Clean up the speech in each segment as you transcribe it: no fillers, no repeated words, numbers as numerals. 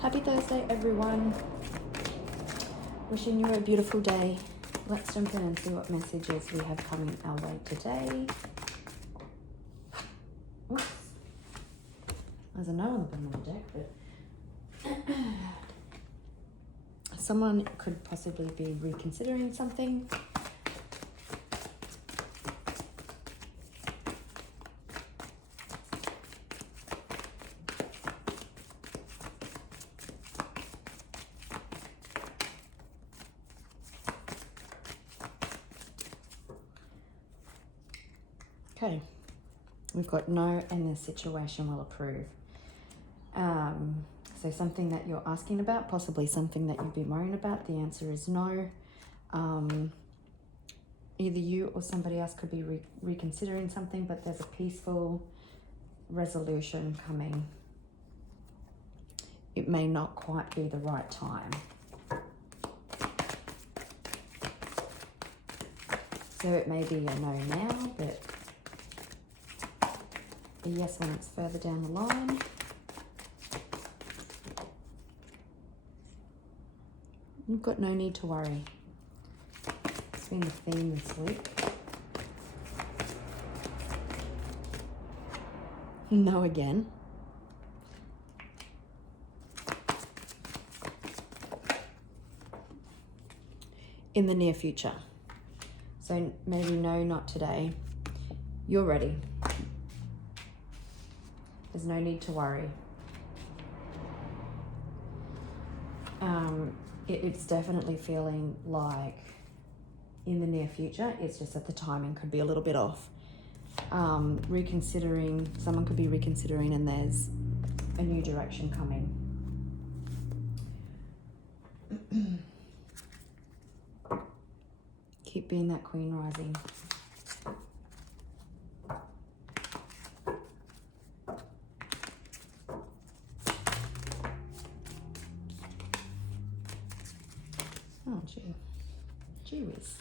Happy Thursday, everyone. Wishing you a beautiful day. Let's jump in and see what messages we have coming our way today. Oops. There's a no on the bottom of the deck, but someone could possibly be reconsidering something. Okay, we've got no and this situation will approve. So something that you're asking about, possibly something that you've been worrying about, the answer is no. Either you or somebody else could be reconsidering something, but there's a peaceful resolution coming. It may not quite be the right time. So it may be a no now, but a yes when it's further down the line. You've got no need to worry. It's been the theme this week. No again. In the near future. So maybe no, not today. You're ready. There's no need to worry. It's definitely feeling like in the near future. It's just that the timing could be a little bit off. Reconsidering, someone could be reconsidering, and there's a new direction coming. Keep being that queen rising. Oh, gee whiz.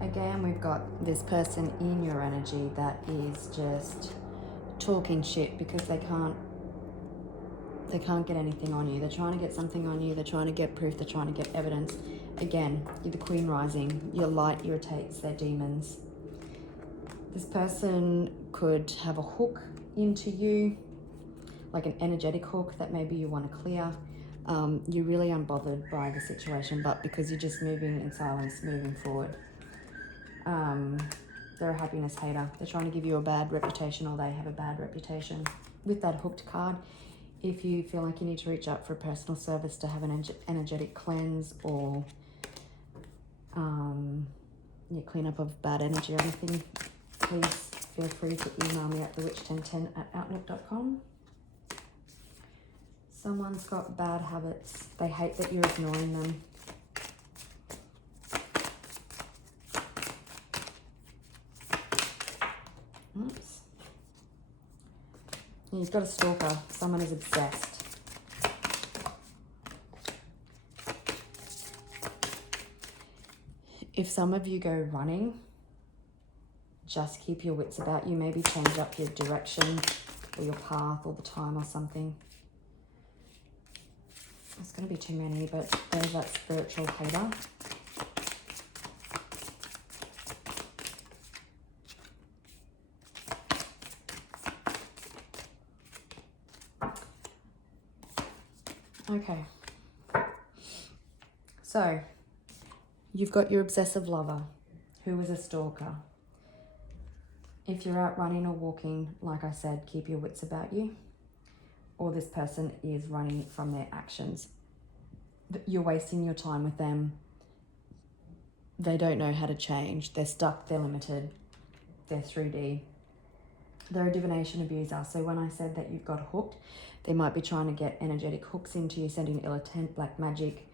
Again, we've got this person in your energy that is just talking shit because they can't get anything on you. They're trying to get something on you. They're trying to get proof. They're trying to get evidence. Again, you're the queen rising. Your light irritates their demons. This person could have a hook into you, like an energetic hook that maybe you want to clear. You're really unbothered by the situation, but because you're just moving in silence, moving forward. They're a happiness hater. They're trying to give you a bad reputation, or they have a bad reputation. With that hooked card, if you feel like you need to reach out for a personal service to have an energetic cleanse or cleanup of bad energy or anything, please feel free to email me at thewitch1010@outlook.com. Someone's got bad habits. They hate that you're ignoring them. Oops. You've got a stalker. Someone is obsessed. If some of you go running, just keep your wits about you. Maybe change up your direction or your path all the time or something. There's going to be too many, but there's that spiritual hater. Okay, so you've got your obsessive lover who is a stalker. If you're out running or walking, like I said, keep your wits about you. Or this person is running from their actions. You're wasting your time with them. They don't know how to change. They're stuck, they're limited, they're 3D. They're a divination abuser. So when I said that you've got hooked, they might be trying to get energetic hooks into you, sending ill intent, black magic,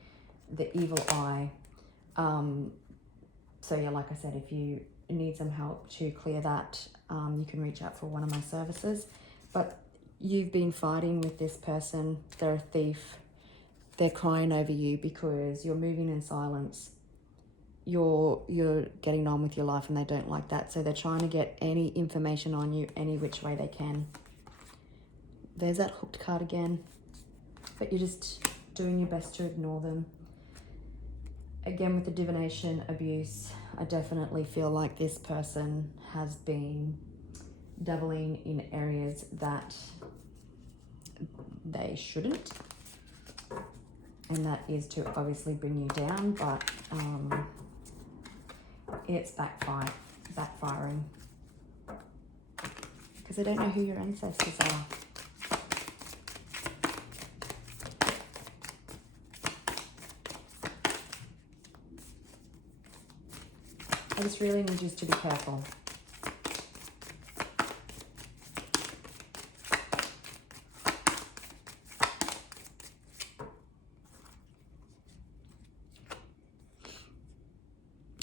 the evil eye. So yeah, like I said, if you need some help to clear that, you can reach out for one of my services. But you've been fighting with this person. They're a thief. They're crying over you because you're moving in silence. You're getting on with your life and they don't like that. So they're trying to get any information on you any which way they can. There's that hooked card again. But you're just doing your best to ignore them. Again, with the divination abuse, I definitely feel like this person has been dabbling in areas that they shouldn't. And that is to obviously bring you down, but it's backfiring. Because I don't know who your ancestors are. I just really need you to be careful.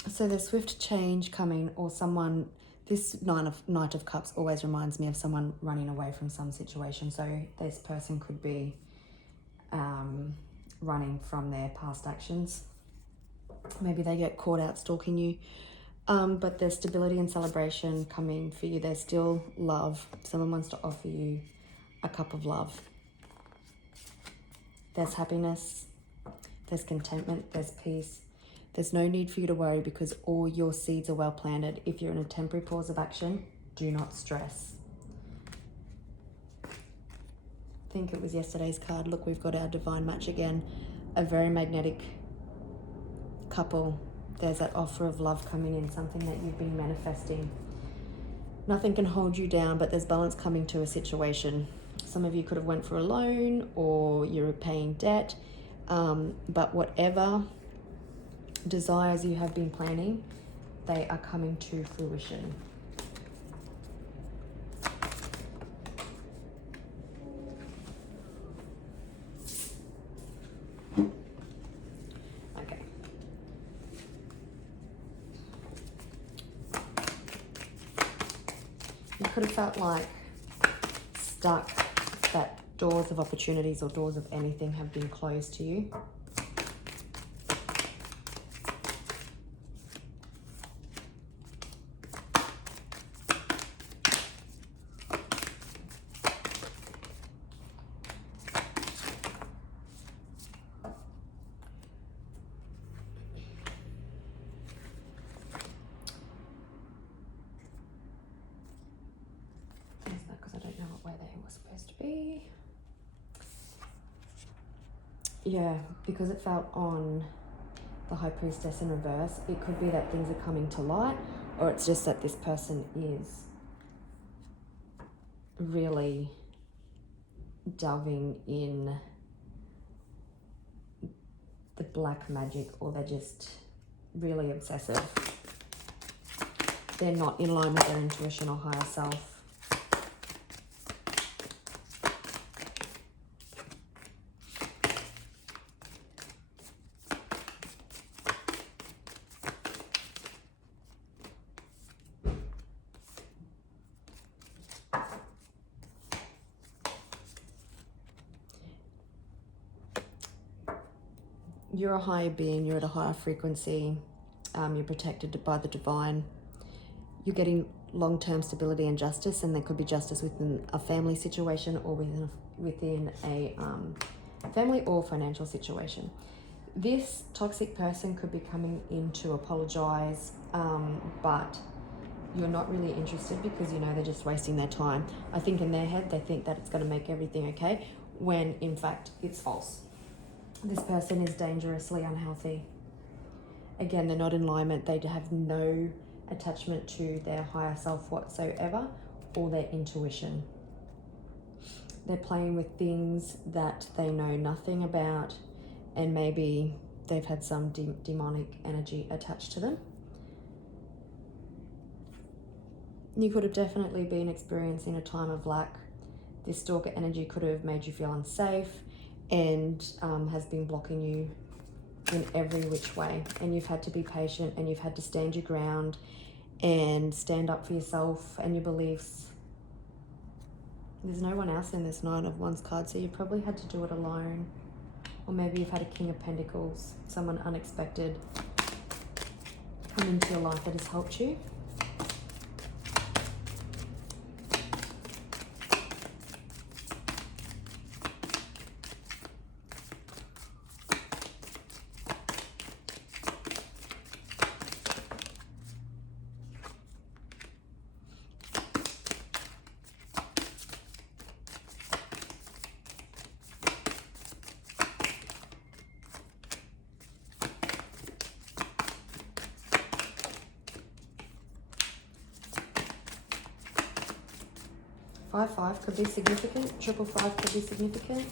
So there's swift change coming, or someone, this Knight of Cups always reminds me of someone running away from some situation. So this person could be running from their past actions. Maybe they get caught out stalking you. But there's stability and celebration coming for you. There's still love. Someone wants to offer you a cup of love. There's happiness. There's contentment. There's peace. There's no need for you to worry because all your seeds are well planted. If you're in a temporary pause of action, do not stress. I think it was yesterday's card. Look, we've got our divine match again. A very magnetic couple. There's that offer of love coming in, something that you've been manifesting. Nothing can hold you down, but there's balance coming to a situation. Some of you could have went for a loan or you're paying debt, but whatever desires you have been planning, they are coming to fruition. Okay. You could have felt like stuck, that doors of opportunities or doors of anything have been closed to you. Yeah, because it felt on the High Priestess in reverse, it could be that things are coming to light, or it's just that this person is really delving in the black magic, or they're just really obsessive. They're not in line with their intuition or higher self. You're a higher being, you're at a higher frequency, you're protected by the divine. You're getting long-term stability and justice, and there could be justice within a family situation or within a family or financial situation. This toxic person could be coming in to apologize, but you're not really interested because you know they're just wasting their time. I think in their head they think that it's going to make everything okay, when in fact it's false. This person is dangerously unhealthy. Again, they're not in alignment. They have no attachment to their higher self whatsoever or their intuition. They're playing with things that they know nothing about, and maybe they've had some demonic energy attached to them. You could have definitely been experiencing a time of lack. This stalker energy could have made you feel unsafe and has been blocking you in every which way. And you've had to be patient, and you've had to stand your ground and stand up for yourself and your beliefs. There's no one else in this Nine of Wands card, so you probably had to do it alone. Or maybe you've had a King of Pentacles, someone unexpected come into your life that has helped you. Five could be significant. 555 could be significant.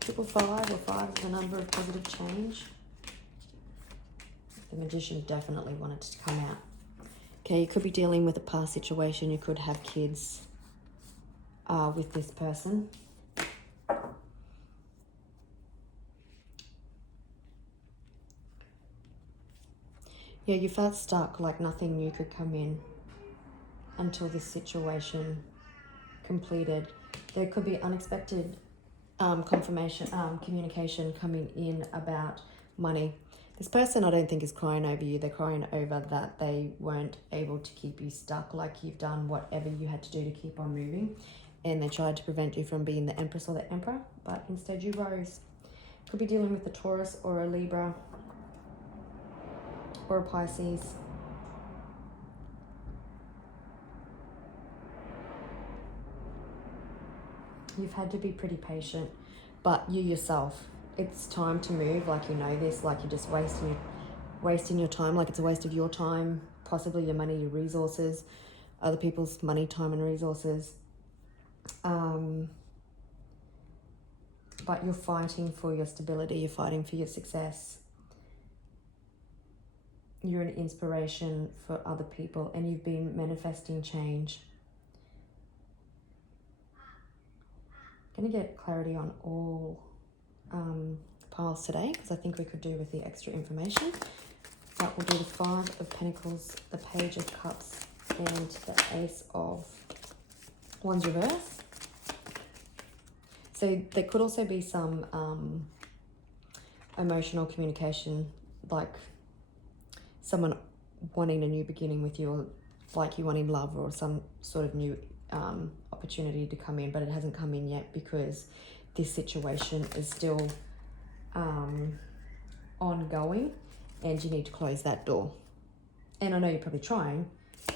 555 or 5 is the number of positive change. The Magician definitely wanted to come out. Okay, you could be dealing with a past situation. You could have kids with this person. Yeah, you felt stuck, like nothing new could come in until this situation completed. There could be unexpected communication coming in about money. This person, I don't think, is crying over you. They're crying over that they weren't able to keep you stuck, like you've done whatever you had to do to keep on moving, and they tried to prevent you from being the Empress or the Emperor, but instead you rose. Could be dealing with a Taurus or a Libra or a Pisces. You've had to be pretty patient, but you yourself, it's time to move, like you know this, like you're just wasting your time, like it's a waste of your time, possibly your money, your resources, other people's money, time and resources. But you're fighting for your stability, you're fighting for your success. You're an inspiration for other people, and you've been manifesting change. Going to get clarity on all piles today, because I think we could do with the extra information. But we'll do the 5 of Pentacles, the Page of Cups, and the Ace of Wands reverse. So there could also be some emotional communication, like someone wanting a new beginning with you, or like you wanting love or some sort of new opportunity to come in, but it hasn't come in yet because this situation is still ongoing, and you need to close that door. And I know you're probably trying,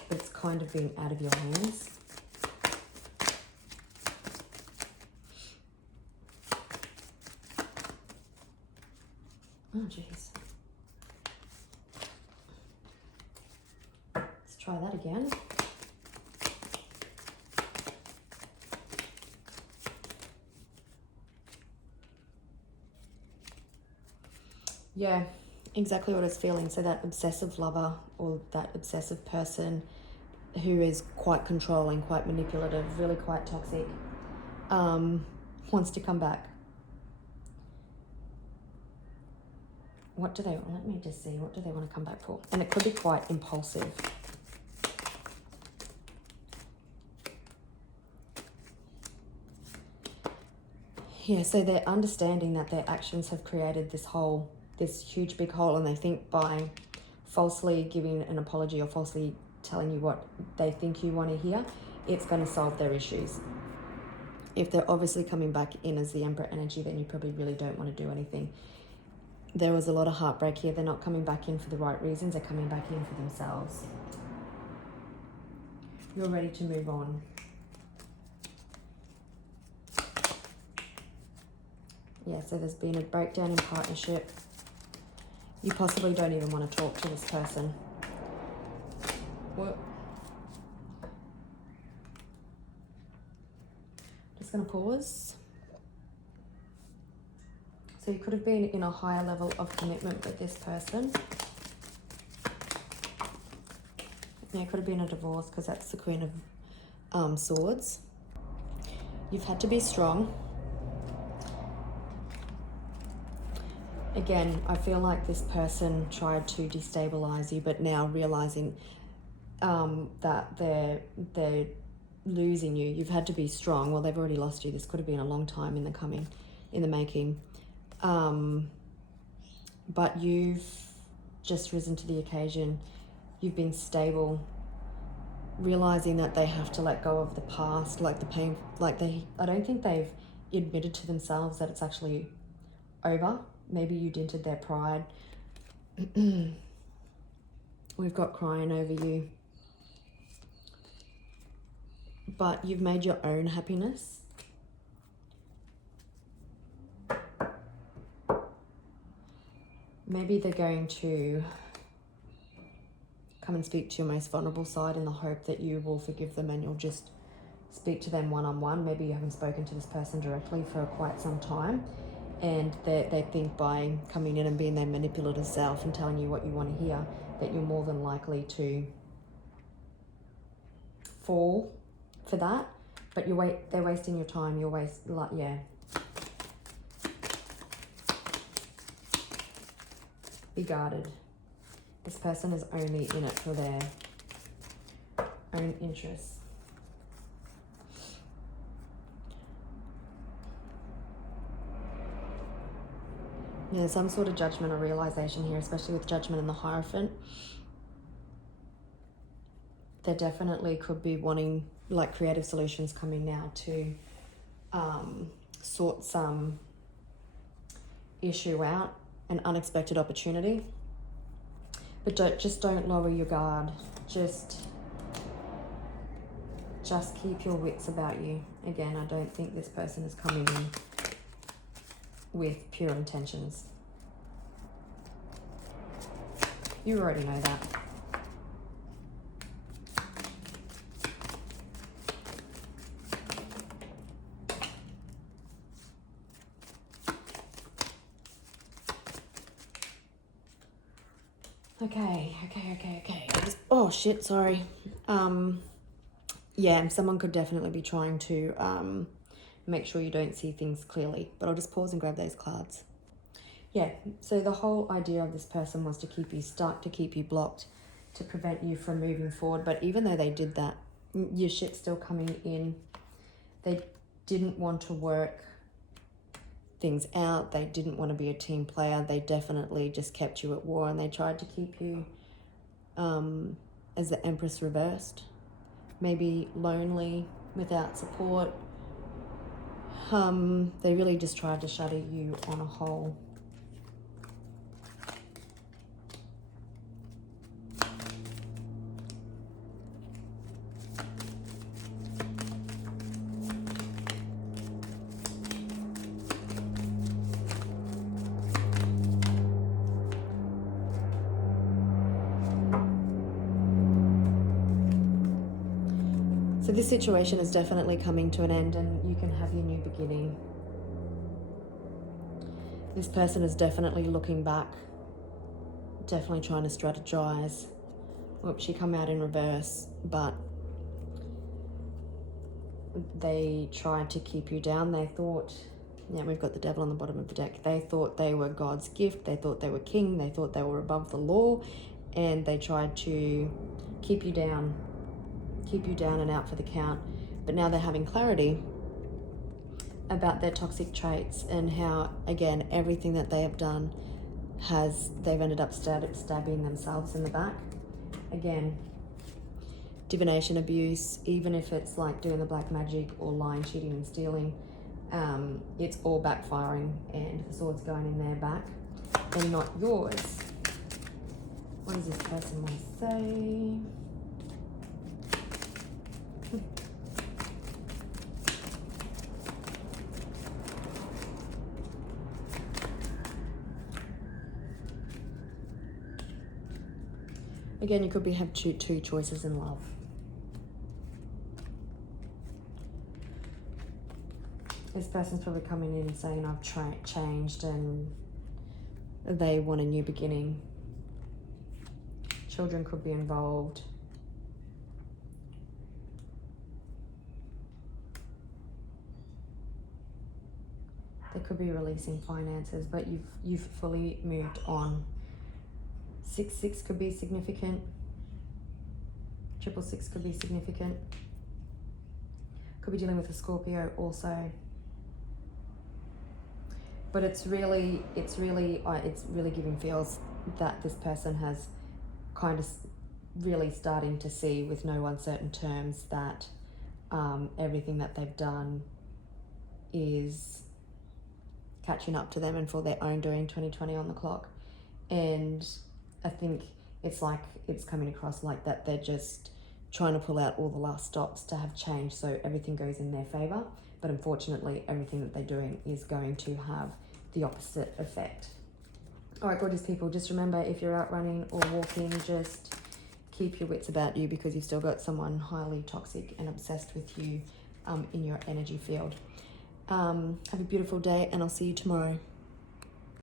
but it's kind of been out of your hands. Oh jeez. Let's try that again. Yeah, exactly what I was feeling. So that obsessive lover, or that obsessive person who is quite controlling, quite manipulative, really quite toxic, wants to come back. What do they want? Let me just see. What do they want to come back for? And it could be quite impulsive. Yeah, so they're understanding that their actions have created this hole, this huge big hole, and they think by falsely giving an apology or falsely telling you what they think you want to hear, it's going to solve their issues. If they're obviously coming back in as the Emperor energy, then you probably really don't want to do anything. There was a lot of heartbreak here. They're not coming back in for the right reasons. They're coming back in for themselves. You're ready to move on. Yeah, so there's been a breakdown in partnership. You possibly don't even want to talk to this person. What? Just going to pause. So you could have been in a higher level of commitment with this person. Yeah, it could have been a divorce, because that's the Queen of Swords. You've had to be strong. Again, I feel like this person tried to destabilize you, but now realizing that they're losing you. You've had to be strong. Well, they've already lost you. This could have been a long time in the making. But you've just risen to the occasion. You've been stable, realizing that they have to let go of the past, like the pain, I don't think they've admitted to themselves that it's actually over. Maybe you dented their pride. We've got crying over you. But you've made your own happiness. Maybe they're going to come and speak to your most vulnerable side in the hope that you will forgive them and you'll just speak to them one-on-one. Maybe you haven't spoken to this person directly for quite some time, and they think by coming in and being their manipulative self and telling you what you want to hear, that you're more than likely to fall for that. But they're wasting your time. Yeah. Be guarded. This person is only in it for their own interests. Yeah, some sort of judgment or realization here, especially with Judgment and the Hierophant. There definitely could be wanting, like, creative solutions coming now to sort some issue out, an unexpected opportunity. But don't lower your guard. Just keep your wits about you. Again, I don't think this person is coming in with pure intentions. You already know that. Okay. Oh shit, sorry. Yeah, someone could definitely be trying to make sure you don't see things clearly, but I'll just pause and grab those cards. Yeah, so the whole idea of this person was to keep you stuck, to keep you blocked, to prevent you from moving forward. But even though they did that, your shit's still coming in. They didn't want to work things out. They didn't want to be a team player. They definitely just kept you at war, and they tried to keep you as the Empress reversed. Maybe lonely, without support. They really just tried to shatter you on a whole. So this situation is definitely coming to an end, and you can have your new beginning. This person is definitely looking back, definitely trying to strategize. Oops, she come out in reverse, but they tried to keep you down. They thought, yeah, we've got the Devil on the bottom of the deck. They thought they were God's gift. They thought they were king. They thought they were above the law, and they tried to keep you down and out for the count. But now they're having clarity about their toxic traits and how, again, everything that they have done they've ended up stabbing themselves in the back. Again, divination abuse, even if it's like doing the black magic or lying, cheating and stealing, it's all backfiring, and the sword's going in their back and not yours. What does this person want to say? Again, you could have two choices in love. This person's probably coming in and saying, I've changed, and they want a new beginning. Children could be involved. They could be releasing finances, but you've fully moved on. 6-6 could be significant. 666 could be significant. Could be dealing with a Scorpio also. But it's really giving feels that this person has kind of really starting to see with no uncertain terms that everything that they've done is catching up to them and for their own doing. 2020 on the clock. And I think it's like it's coming across like that they're just trying to pull out all the last stops to have change so everything goes in their favor, but unfortunately everything that they're doing is going to have the opposite effect. All right, gorgeous people, just remember, if you're out running or walking, just keep your wits about you, because you've still got someone highly toxic and obsessed with you in your energy field. Have a beautiful day, and I'll see you tomorrow.